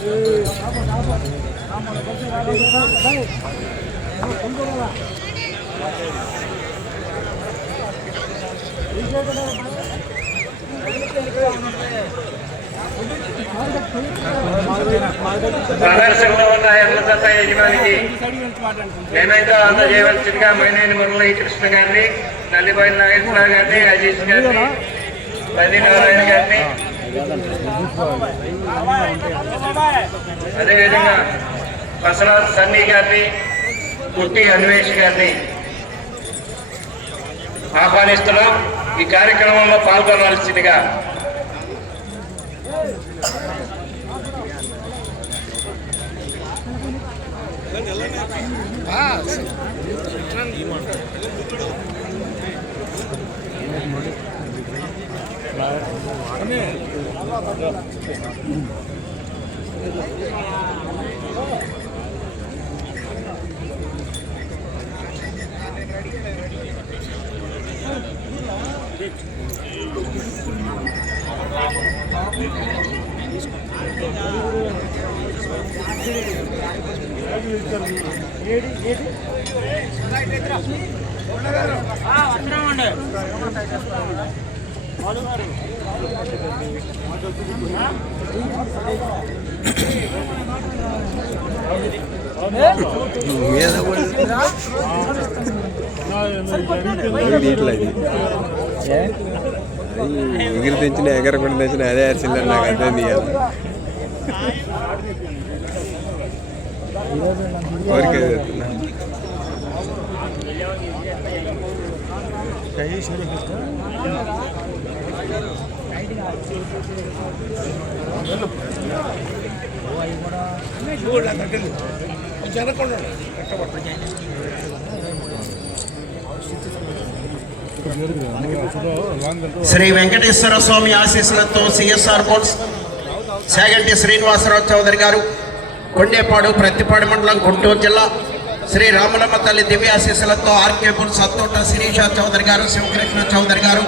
ప్రదర్శనలో ఉన్న ఎడ్ల జత యజమానికి మేమైతే అందజేయవలసిందిగా మైనేని మురళీ కృష్ణ గారిని, నల్లిబోయిన నాగేశ్వర గారిని, అజీష్ గారిని, బదినారాయణ గారిని, అదేవిధంగా బసరాజ్ సన్నీ గారిని, పుట్టి అన్వేష్ గారిని ఆహ్వానిస్తున్నాం. ఈ కార్యక్రమంలో పాల్గొనవలసిందిగా ఎగిరి తెచ్చిన ఎగరకుండా తెచ్చిన అదే అరిసిందని నాకు అర్థం తీయాలి. కోరికే శ్రీ వెంకటేశ్వర స్వామి ఆశీస్సులతో సిఎస్ఆర్ బోల్స్ సాగంటి శ్రీనివాసరావు చౌదరి గారు, కొండేపాడు, ప్రత్తిపాడు మండలం, గుంటూరు జిల్లా. శ్రీ రామలమ్మ తల్లి దివ్య ఆశీస్సులతో ఆర్కే బోల్స్ సత్తోట శిరీష చౌదరి గారు, శివకృష్ణ చౌదరి గారు.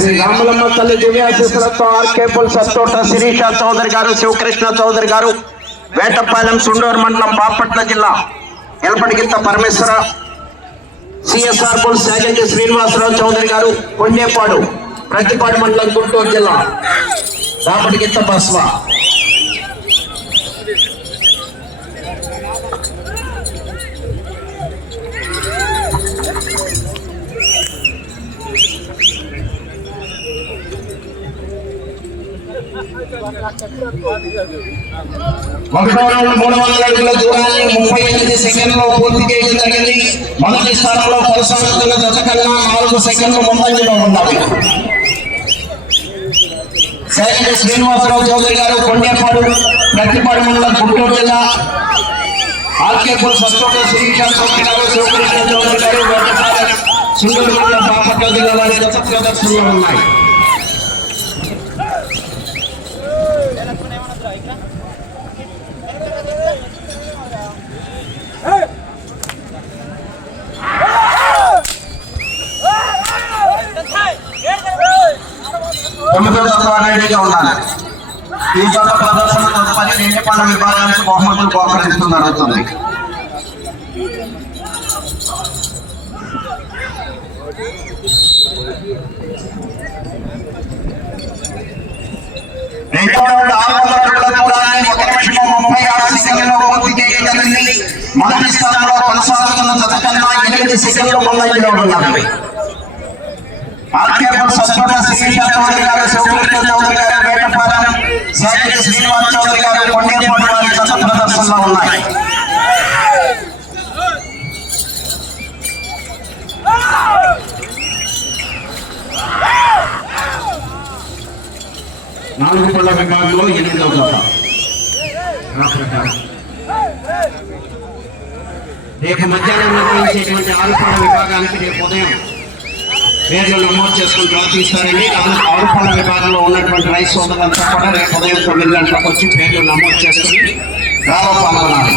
శ్రీ రామలమ్మ తల్లి దివ్యాశీస్సులతో ఆర్కే బోల్స్ సత్తోట శిరీష చౌదరి గారు, శివకృష్ణ చౌదరి గారు, వేటపాలెం, సుండూరు మండలం, బాపట్ల జిల్లా. ఎలపటిగిత్త పరమేశ్వర, సిఎస్ఆర్ బోల్స్ సాగంటి శ్రీనివాసరావు చౌదరి గారు, కొండేపాడు, ప్రత్తిపాడు మండలం, గుంటూరు జిల్లా. దాపటిగిత్త బస్వ. ఒకటో రౌండ్ 300 అడుగుల దూరాన్ని 38 సెకండ్లో పూర్తి చేయడం జరిగింది. మొదటి స్థానంలో కొనసాగుతున్న జత కన్నా 4 సెకండ్లు ముందంజలో ఉండాలి. సేగంటి శ్రీనివాసరావు చౌదరి గారు కొండేపాడు ప్రతిపాడు మండలం గుంటూరు జిల్లా. ఆర్కే బుల్స్ అశోక శ్రీశాంత్ చౌదరి గారు శివకృష్ణ చౌదరి గారు వేటపాలెం సుందూరు మండలం బాపట్ల జిల్లా వారి గత ప్రదర్శనలో ఉన్నాయి. తొమ్మిదో రెడీగా ఉండాలి. ఈ గత ప్రదర్శన తదుపరి రెండేపాలెం విభాగానికి బహుమతులు బహుకరిస్తుంది జరుగుతుంది. రెండో రౌండ్ 600 అడుగుల దూరాన్ని 1 నిమిషం 36 సెకండ్లలో పూర్తి చేయడం జరిగింది. మొదటి స్థానంలో కొనసాగుతున్న జత కన్నా 8 సెకండ్లు ముందంజలో ఉన్నవి. ఆర్కే బుల్స్ అశోక శ్రీశాంత్ చౌదరి గారు శివకృష్ణ చౌదరి గారు వేటపాలెం సేగంటి శ్రీనివాస్ చౌదరి గారు కొండేపాడు వారి గత ప్రదర్శనలో ఉన్నాయి. నాలుగు పళ్ళ విభాగంలో 8వ జత. రేపు మధ్యాహ్నం నిర్వహించేటువంటి 6 పళ్ళ విభాగానికి రేపు ఉదయం పేర్లు నమోదు చేసుకుని డ్రా తీస్తారండి. 6 పళ్ళ విభాగంలో ఉన్నటువంటి రైస్ సోదరులంతా కూడా రేపు ఉదయం 9 గంటలకు వచ్చి పేర్లు నమోదు చేసుకుని డ్రాలో పాల్గొనాలి.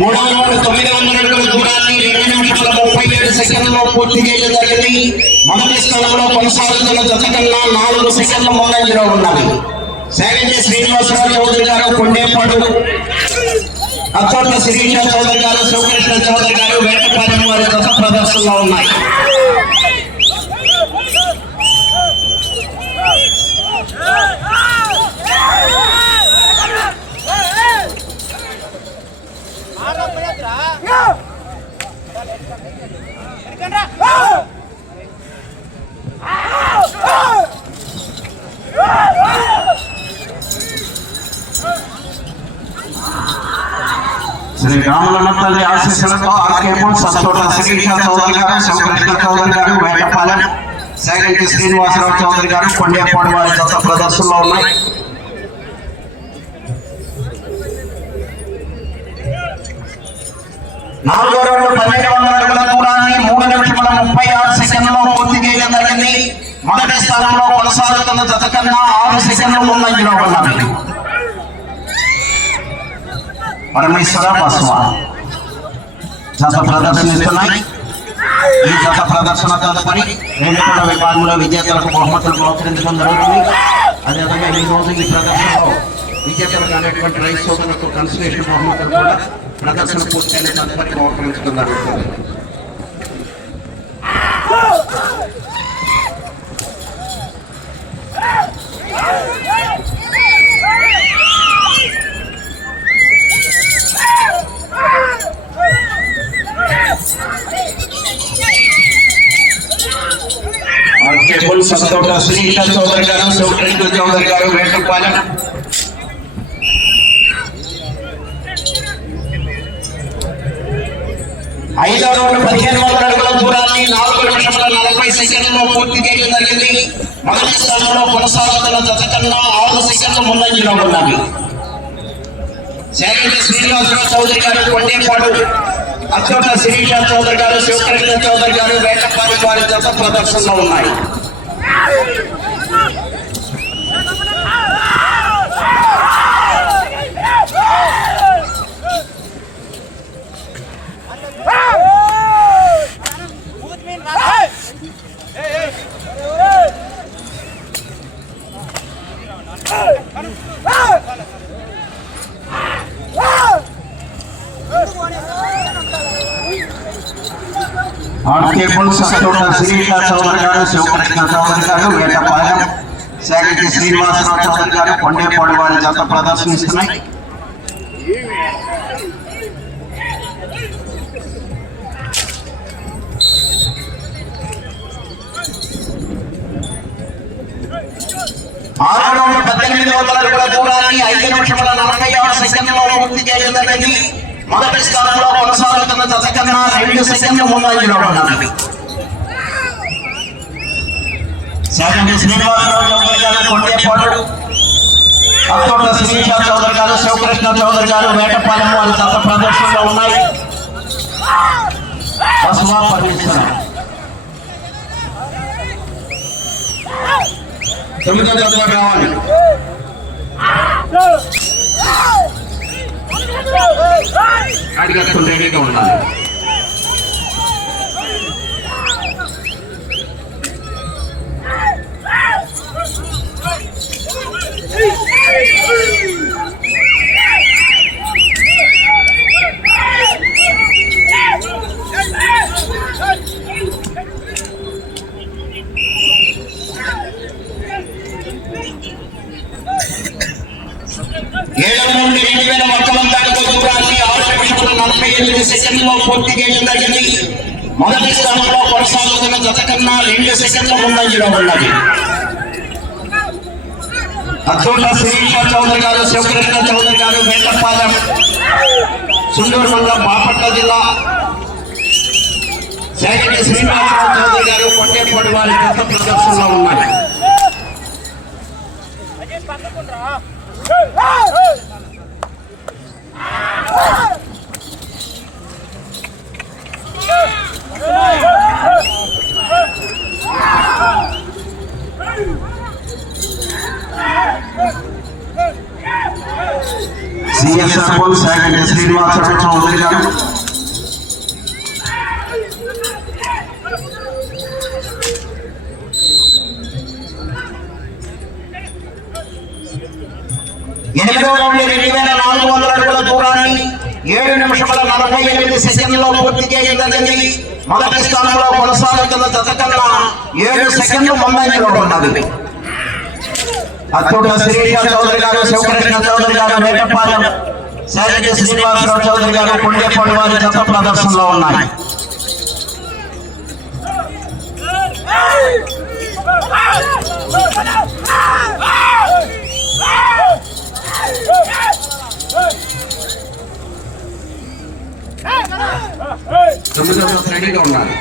మూడవ రౌండ్ 900 అడుగుల దూరాన్ని 2 నిమిషాల 37 సెకండ్లలో పూర్తి చేయడం జరిగింది. మొదటి స్థానంలో కొనసాగుతున్న జత కన్నా 4 సెకండ్ల ముందంజలో ఉన్నది. సేగంటి శ్రీనివాసరావు చౌదరి గారు కొండేపాడు, అచ్చోట్ల శిరీష చౌదరి గారు శివకృష్ణ చౌదరి గారు వేటపాలెం వారి గత ప్రదర్శనలో ఉన్నాయి. శ్రీ రాములమ్మ తల్లి ఆశీస్సులతో ఆర్కే బుల్స్ అశోక శ్రీశాంత్ చౌదరి గారు శివకృష్ణ చౌదరి గారు వేటపాలెం సేగంటి శ్రీనివాసరావు చౌదరి గారు కొండేపాడు వారి గత ప్రదర్శనలో ఉన్నాయి. నాలుగో రౌండ్ 1200 అడుగుల దూరాన్ని 3 నిమిషాల 36 సెకండ్లలో పూర్తి చేయడం జరిగింది. మొదటి స్థానంలో కొనసాగుతున్న జత కన్నా 6 సెకండ్లు ముందంజలో ఉన్నవి. పరమేశ్వర బసవ జత ప్రదర్శనిస్తున్నాయి. ఈ జత ప్రదర్శన తదుపరి 2 పళ్ళ విభాగంలో విజేతలకు బహుమతులు బహుకరించడం జరుగుతుంది. అదేవిధంగా ఈ రోజు ఈ ప్రదర్శనలో విజేతలకు అనేటువంటి రైస్ సోదరులకు కన్సలేషన్ బహుమతులు కూడా ప్రదర్శన పూర్తయిన తదుపరి బహుకరించడం జరుగుతుంది. ఆర్కే బుల్స్ అశోక శ్రీశాంత్ చౌదరి గారు శివకృష్ణ చౌదరి గారు వేటపాలెం ఐదో రౌండ్ 1500 అడుగుల దూరాన్ని 4 నిమిషాల 40 సెకండ్లలో పూర్తి చేయడం జరిగింది. మొదటి స్థానంలో కొనసాగుతున్న జత కన్నా 6 సెకండ్లు ముందంజలో ఉన్నవి. సేగంటి శ్రీనివాసరావు చౌదరి గారు కొండేపాడు, అచ్చోట శిరీష చౌదరి గారు శివకృష్ణ చౌదరి గారు వేటపాలెం వారి జత ప్రదర్శనలో ఉన్నాయి. ఆర్కే బుల్స్ అశోక శిరీష చౌదరి గారు శివకృష్ణ చౌదరి గారు వేటపాలెం సేగంటి శ్రీనివాసరావు చౌదరి గారు కొండేపాడు వారి జత ప్రదర్శనిస్తున్నాయి. 6వ రౌండ్ 1800 అడుగుల దూరాన్ని 5 నిమిషముల 46 సెకండ్లలో పూర్తి చేయడం జరిగింది. మొదటి స్థానంలో కొనసాగుతున్న జత కన్నా 2 సెకండ్లు ముందంజలో ఉన్నది. శాకంటి శ్రీనివాసరావు చౌదరి గారు కొండేపాడు, అత్తోట శ్రీష చౌదరి గారు, శివకృష్ణ చౌదరి గారు వేటపాలెం వారి జత ప్రదర్శనలో ఉన్నాయి. బసవా పరమేశ్వర 9వ జతలో రావాలి. అడిగట్టుకుని రెడీగా ఉండాలి. సెకండ్లో పూర్తి చేయడం జరిగింది. మొదటి స్థానంలో కొనసాగుతున్న జత కన్నా 2 సెకండ్ల ముందంజలో ఉన్నది. అత్తోట శ్రీష చౌదరి గారు, శివకృష్ణ చౌదరి గారు వేటపాలెం, సుండూరు మండలం, బాపట్ల జిల్లా. శాకంటి శ్రీనివాసరావు చౌదరి గారు కొండేపాడు వారి జత ప్రదర్శనలో ఉన్నాయి. సిఎస్ఆర్ శాకంటి శ్రీనివాసరావు చౌదరి గారు, ఎనిమిదవ రౌండ్ 2400 అడుగుల దూరాన్ని 7 నిమిషముల 48 సెకండ్లలో పూర్తి చేయడం జరిగింది. మొదటి స్థానంలో కొనసాగుతున్న జత కన్నా 7 సెకండ్లు ముందంజలో ఉన్నది. అత్తోట శ్రీష చౌదరి గారు, శివకృష్ణ చౌదరి గారు వేటపాలెం, శాకంటి శ్రీనివాసరావు చౌదరి గారు కొండేపాడు వారి జత ప్రదర్శనలో ఉన్నాయి. రెడీగా ఉన్నారు.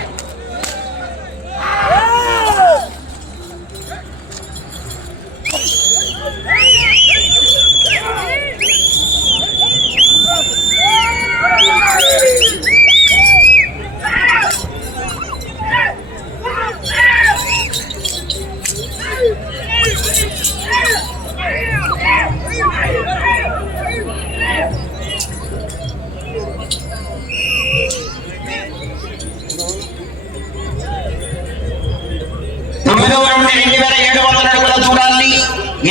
తొమ్మిదవ రౌండ్ 2700 అడుగుల దూరాన్ని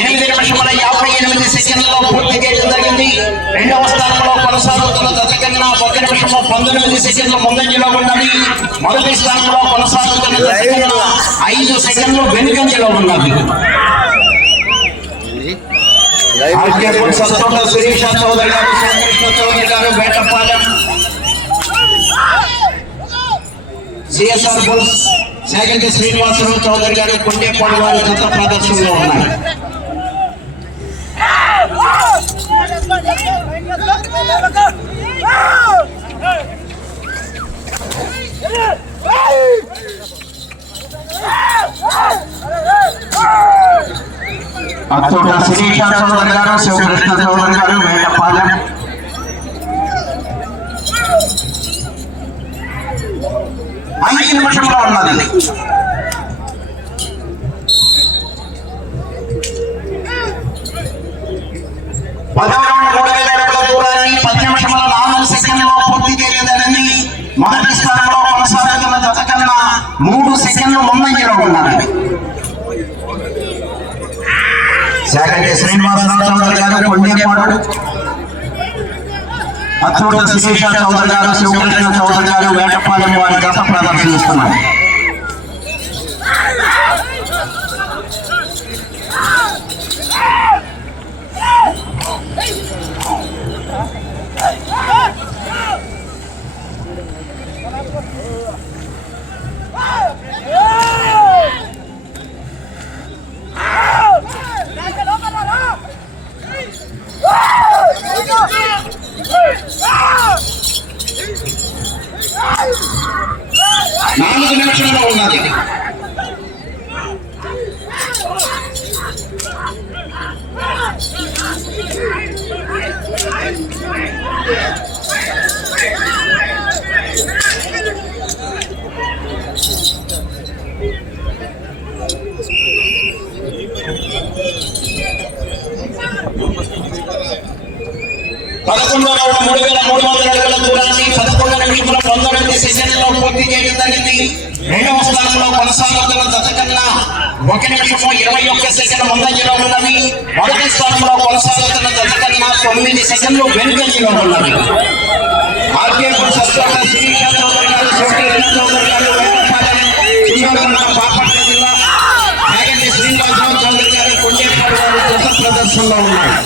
8 నిమిషముల 58 సెకండ్లలో పూర్తి చేయడం జరిగింది. రెండవ స్థానంలో కొనసాగుతున్న జత కన్నా 1 నిమిషము 19 సెకండ్ల ముందంజలో ఉన్నది. మొదటి స్థానంలో కొనసాగుతున్న జత కన్నా 5 సెకండ్లు వెనుకంజలో ఉన్నది. శిరీష చౌదరి గారు, శివకృష్ణ చౌదరి గారు వేటపాలెం, సిఎస్ఆర్ బుల్స్ శాకంటి శ్రీనివాసరావు చౌదరి గారు కొండేపాడు వారి జత ప్రదర్శనలో ఉన్నాయి. అత్తోట శిరీష చౌదరి గారు, శివకృష్ణ చౌదరి గారు వేటపాలెం, 5 నిమిషంలో ఉన్నది. దూరాన్ని 10 నిమిషముల 4 సెకండ్లలో పూర్తి చేయలేదని మొదటి స్థానంలో కొనసాగుతున్న జత కన్నా 3 సెకండ్లు ముందంజలో ఉన్నది. శాకంటి శ్రీనివాసరావు చౌదరి గారు కొండేపాడు, అత్తోట శిరీష చౌదరి గారు, శివకృష్ణ చౌదరి గారు వేటపాలెం వారి జత ప్రదర్శిస్తున్నారు. 4 నిమిషంలో ఉన్నది. పదకొండో రౌండ్ 3,300 అడుగుల దూరాన్ని 11 నిమిషముల 19 సెకండ్లలో పూర్తి చేయడం జరిగింది. రెండవ స్థానంలో కొనసాగుతున్న జత కన్నా 1 నిమిషము 21 సెకండ్ల ముందంజలో ఉన్నది. మొదటి స్థానంలో కొనసాగుతున్న జత కన్నా 9 సెకండ్లు వెనుకంజలో ఉన్నది. ఆర్కేపురం సస్కోట శిరీష చౌదరి గారు, శివకృష్ణ చౌదరి గారు, బాపట్ల జిల్లా నాగంటి శ్రీనివాసరావు చౌదరి గారు, కొండేపాడు గారు దశ ప్రదర్శనలో ఉన్నారు.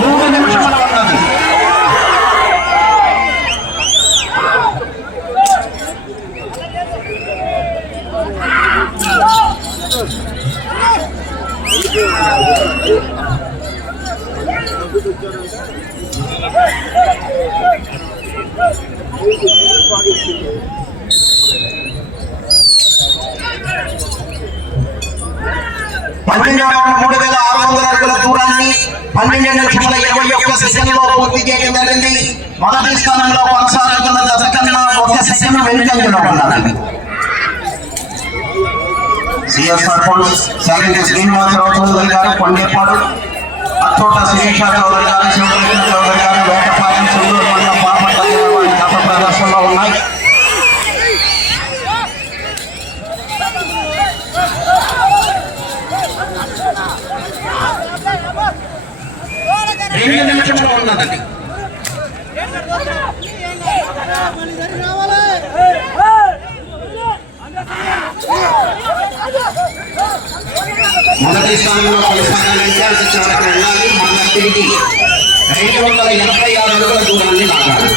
3 నిమిషముల ఉన్నది. పన్నెండవ రౌండ్ 3,600 అడుగుల దూరాన్ని 12 నిమిషముల 21 సెకండ్లలో పూర్తి చేయడం జరిగింది. మొదటి స్థానంలో కొనసాగుతున్న జత కన్నా 1 సెకండ్ వెనుకంజలో ఉన్నది. సిఎస్ఆర్ పోలీస్ సాగంటి శ్రీనివాసరావు చౌదరి గారు, కొండేపాడు, అచ్చోట శిరీష చౌదరి గారు, శివకృష్ణ చౌదరి గారు, వేటపాలెం, సుందూరు మండలం, బాపట్ల జిల్లా వారి గత ప్రదర్శనలో ఉన్నాయి. రెండు నిమిషంలో ఉన్నది. మొదటి స్థానంలో కొనసాగాలంటే చివరికి వెళ్ళాలి. మళ్ళీ తిరిగి 286 అడుగుల దూరాన్ని లాగాలి.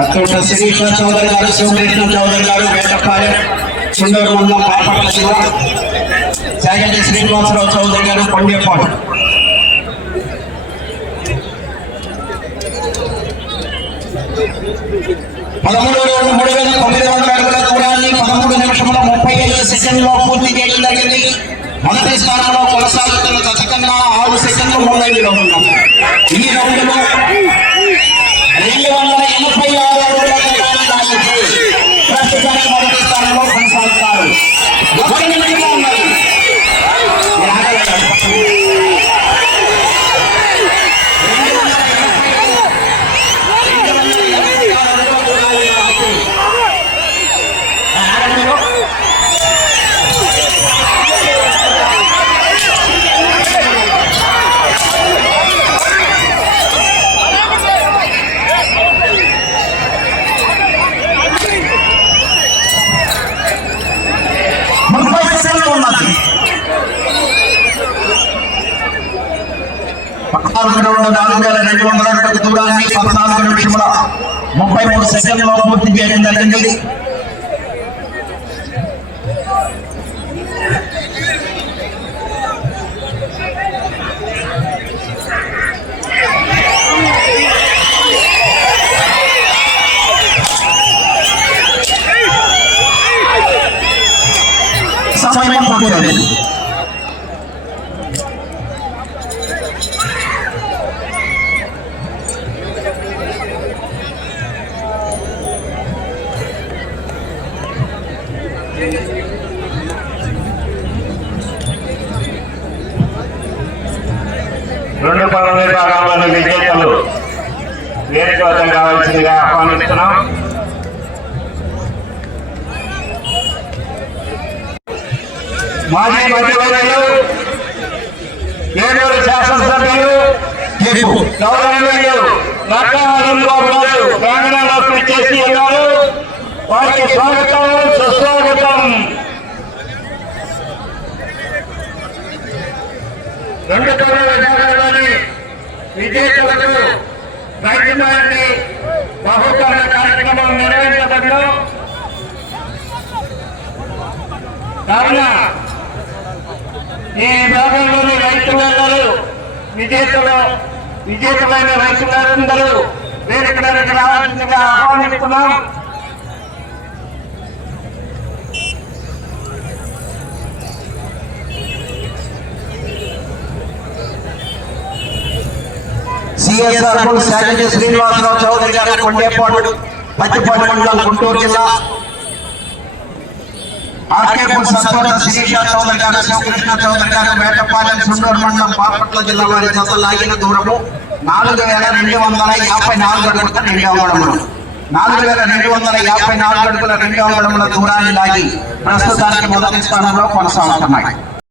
అచ్చోట శిరీష చౌదరి గారు, శివకృష్ణ చౌదరి గారు, వేటపాలెం, సుందూరు మండలం, బాపట్ల జిల్లా సాగంటి శ్రీనివాసరావు చౌదరి గారు, కొండేపాడు. పదమూడు 3,900 అడుగుల దూరాన్ని 13 నిమిషముల 35 సెకండ్లో పూర్తి చేయడం జరిగింది. మొదటి స్థానంలో కొనసాగుతున్న జత కన్నా 6 సెకండ్లు ముందంజలో ఉన్నాం. ఈ రౌండ్లో 286 అడుగుల దూరాన్ని లాగితే ప్రస్తుతానికి మొదటి స్థానంలో కొనసాగుతారు. 1 నిమిషంలో ఉన్నారు. ఉన్నది. 4,200 అడుగుల దూరాన్ని 14 నిమిషముల 33 సెకండ్లో పూర్తి చేయడం జరిగింది. సమయం పూర్తయింది. రెండు పదవి విభాగాలను విజేతలు వేరుకోవడం కావాల్సిందిగా ఆహ్వానిస్తున్నాం. మాజీ మంత్రివర్యులు, ఏలూరు శాసనసభ్యులు, గౌరవనీయులు నక్కా ఆనంద్ బాబు గారు ప్రాంగణంలోకి చేసి ఉన్నారు. వారికి స్వాగతం, సుస్వాగతం. రెండు పదవి విభాగాల్లోని విజేతలకు రాజ్యమాన్ని బహుకరణ కార్యక్రమం నిర్వహించబడడం కావున ఈ భాగంలోని రైతులందరూ విజేతమైన రైతులందరూ వేదికలకు రావాల్సిందిగా ఆహ్వానిస్తున్నాం. సిఎస్ఆర్ శాఖ శ్రీనివాసరావు చౌదరి గారు కొండేపాడు పత్తిపాడు మండలం గుంటూరు జిల్లా. ఆర్కేపూర్ సత్తోట శిరీష చౌదరి గారు శివకృష్ణ చౌదరి గారు వేటపాలెం సుండూరు మండలం బాపట్ల జిల్లా వారి జత లాగిన దూరము 4254 అడుగుల 2 అంగుళములు. 4254 అడుగుల 2 అంగుళముల దూరాన్ని లాగి ప్రస్తుతానికి మొదటి స్థానంలో కొనసాగుతున్నాయి.